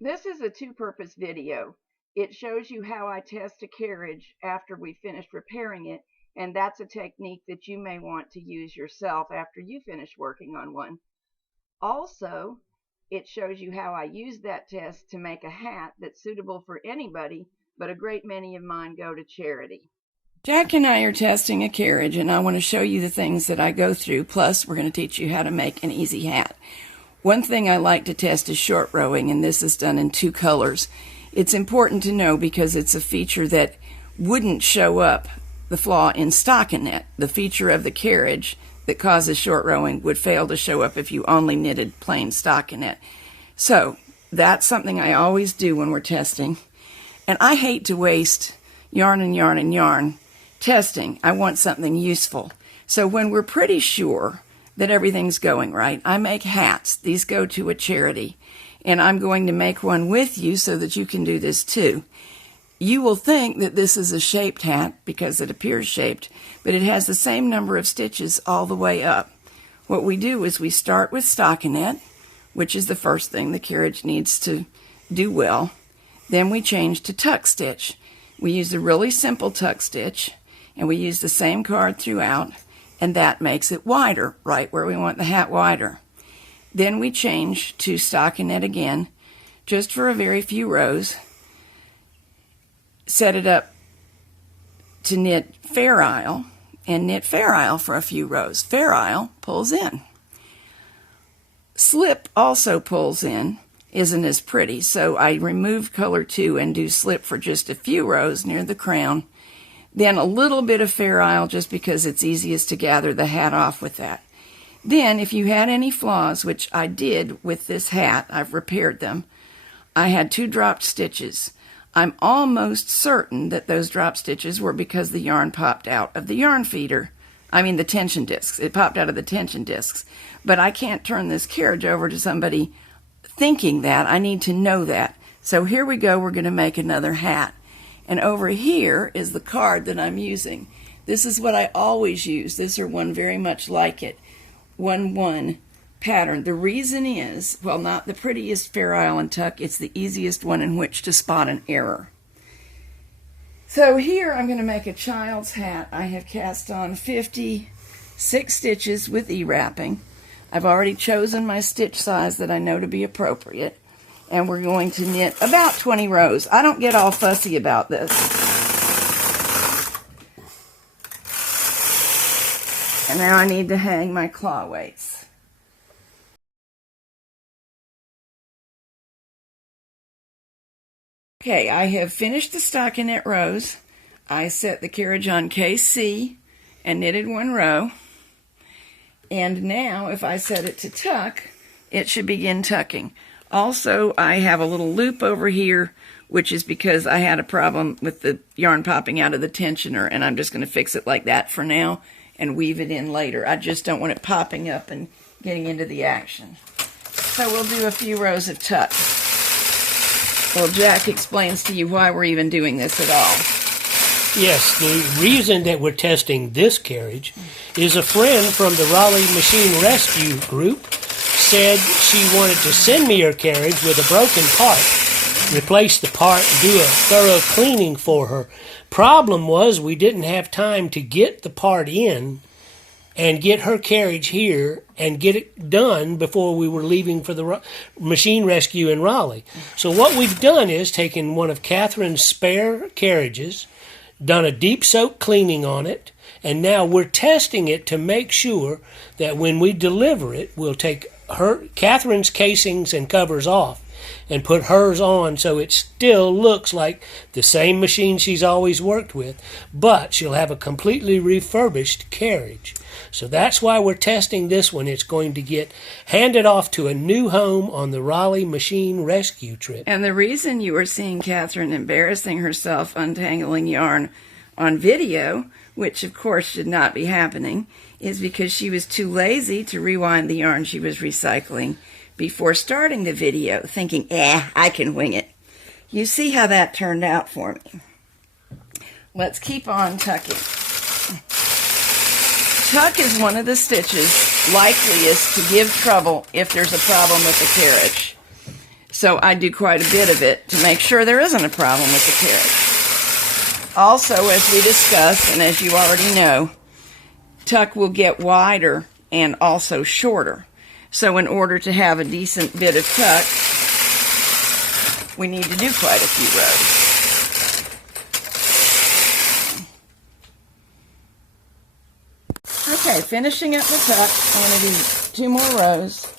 This is a two-purpose video. It shows you how I test a carriage after we finished repairing it, and that's a technique that you may want to use yourself after you finish working on one. Also, it shows you how I use that test to make a hat that's suitable for anybody, but a great many of mine go to charity. Jack and I are testing a carriage, and I want to show you the things that I go through, plus we're going to teach you how to make an easy hat. One thing I like to test is short rowing, and this is done in 2 colors. It's important to know because it's a feature that wouldn't show up, the flaw in stockinette. The feature of the carriage that causes short rowing would fail to show up if you only knitted plain stockinette. So that's something I always do when we're testing. And I hate to waste yarn and yarn and yarn testing. I want something useful. So when we're pretty sure that everything's going right, I make hats. These go to a charity, and I'm going to make one with you so that you can do this too. You will think that this is a shaped hat because it appears shaped, but it has the same number of stitches all the way up. What we do is we start with stockinette, which is the first thing the carriage needs to do well. Then we change to tuck stitch. We use a really simple tuck stitch, and we use the same card throughout, and that makes it wider, right where we want the hat wider. Then we change to stockinette again, just for a very few rows. Set it up to knit Fair Isle, and knit Fair Isle for a few rows. Fair Isle pulls in. Slip also pulls in, isn't as pretty, so I remove color 2 and do slip for just a few rows near the crown. Then a little bit of Fair Isle just because it's easiest to gather the hat off with that. Then if you had any flaws, which I did with this hat, I've repaired them, I had 2 dropped stitches. I'm almost certain that those drop stitches were because the yarn popped out of the yarn feeder. I mean the tension discs. It popped out of the tension discs. But I can't turn this carriage over to somebody thinking that. I need to know that. So here we go. We're going to make another hat. And over here is the card that I'm using. This is what I always use. This or one very much like it. 1-1 pattern. The reason is, well, not the prettiest Fair Isle and tuck, it's the easiest one in which to spot an error. So here I'm going to make a child's hat. I have cast on 56 stitches with E-wrapping. I've already chosen my stitch size that I know to be appropriate, and we're going to knit about 20 rows. I don't get all fussy about this. And now I need to hang my claw weights. Okay, I have finished the stockinette rows. I set the carriage on KC and knitted 1 row. And now if I set it to tuck, it should begin tucking. Also, I have a little loop over here, which is because I had a problem with the yarn popping out of the tensioner, and I'm just going to fix it like that for now and weave it in later. I just don't want it popping up and getting into the action. So we'll do a few rows of tuck. Well, Jack explains to you why we're even doing this at all. Yes, the reason that we're testing this carriage is a friend from the Raleigh Machine Rescue group said she wanted to send me her carriage with a broken part, replace the part, and do a thorough cleaning for her. Problem was we didn't have time to get the part in and get her carriage here and get it done before we were leaving for the machine rescue in Raleigh. So what we've done is taken one of Catherine's spare carriages, done a deep soak cleaning on it, and now we're testing it to make sure that when we deliver it, we'll take Catherine's casings and covers off and put hers on so it still looks like the same machine she's always worked with, but she'll have a completely refurbished carriage. So that's why we're testing this one. It's going to get handed off to a new home on the Raleigh Machine Rescue trip. And the reason you are seeing Catherine embarrassing herself untangling yarn on video, which of course should not be happening, is because she was too lazy to rewind the yarn she was recycling before starting the video, thinking, I can wing it. You see how that turned out for me. Let's keep on tucking. Tuck is one of the stitches likeliest to give trouble if there's a problem with the carriage. So I do quite a bit of it to make sure there isn't a problem with the carriage. Also, as we discussed, and as you already know, tuck will get wider and also shorter. So in order to have a decent bit of tuck, we need to do quite a few rows. Okay, finishing up the tuck, I'm going to do 2 more rows.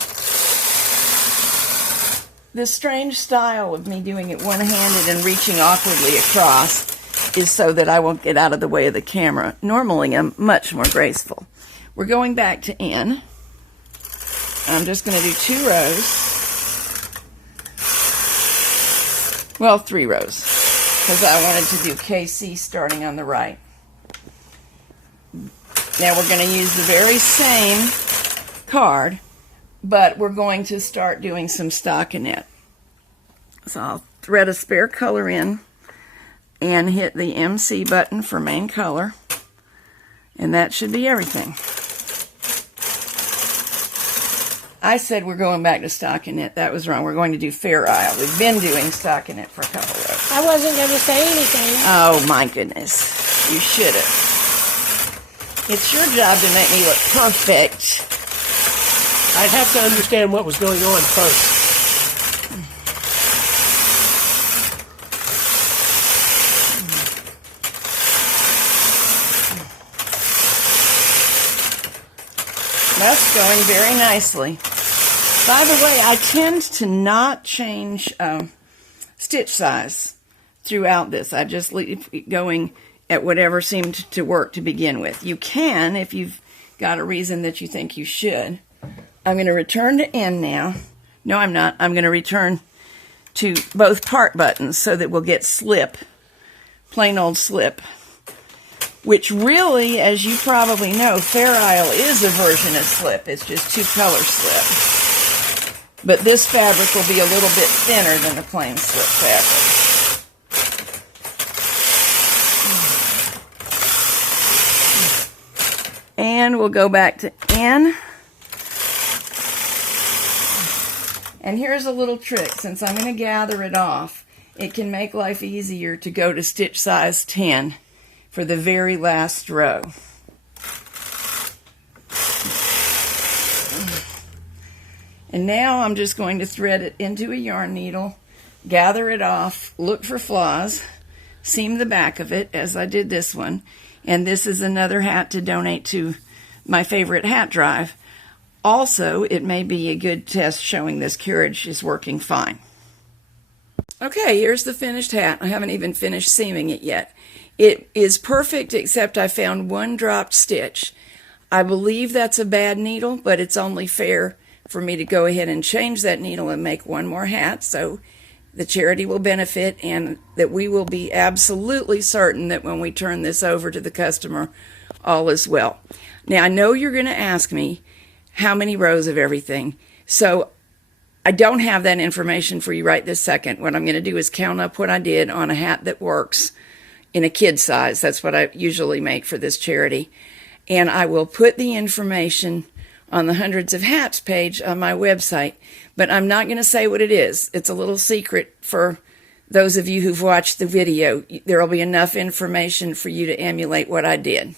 This strange style of me doing it one-handed and reaching awkwardly across is so that I won't get out of the way of the camera. Normally, I'm much more graceful. We're going back to N. I'm just going to do 2 rows. Well, 3 rows, because I wanted to do KC starting on the right. Now we're going to use the very same card, but we're going to start doing some stockinette. So I'll thread a spare color in and hit the MC button for main color, and that should be everything. I said we're going back to stockinette. That was wrong. We're going to do Fair Isle. We've been doing stockinette for a couple of rows. I wasn't going to say anything. Oh my goodness. You should have. It's your job to make me look perfect. I'd have to understand what was going on first. That's going very nicely. By the way, I tend to not change stitch size throughout this. I just leave it going at whatever seemed to work to begin with. You can if you've got a reason that you think you should. I'm going to return to N now. No, I'm not. I'm going to return to both part buttons so that we'll get slip, plain old slip. Which really, as you probably know, Fair Isle is a version of slip. It's just 2-color slip. But this fabric will be a little bit thinner than the plain slip fabric. And we'll go back to N. And here's a little trick. Since I'm going to gather it off, it can make life easier to go to stitch size 10. For the very last row. And now I'm just going to thread it into a yarn needle, gather it off, look for flaws, seam the back of it as I did this one. And this is another hat to donate to my favorite hat drive. Also, it may be a good test showing this carriage is working fine. Okay, here's the finished hat. I haven't even finished seaming it yet. It is perfect, except I found 1 dropped stitch. I believe that's a bad needle, but it's only fair for me to go ahead and change that needle and make 1 more hat, so the charity will benefit and that we will be absolutely certain that when we turn this over to the customer, all is well. Now, I know you're going to ask me how many rows of everything, so I don't have that information for you right this second. What I'm going to do is count up what I did on a hat that works in a kid size. That's what I usually make for this charity. And I will put the information on the Hundreds of Hats page on my website, but I'm not going to say what it is. It's a little secret for those of you who've watched the video. There will be enough information for you to emulate what I did.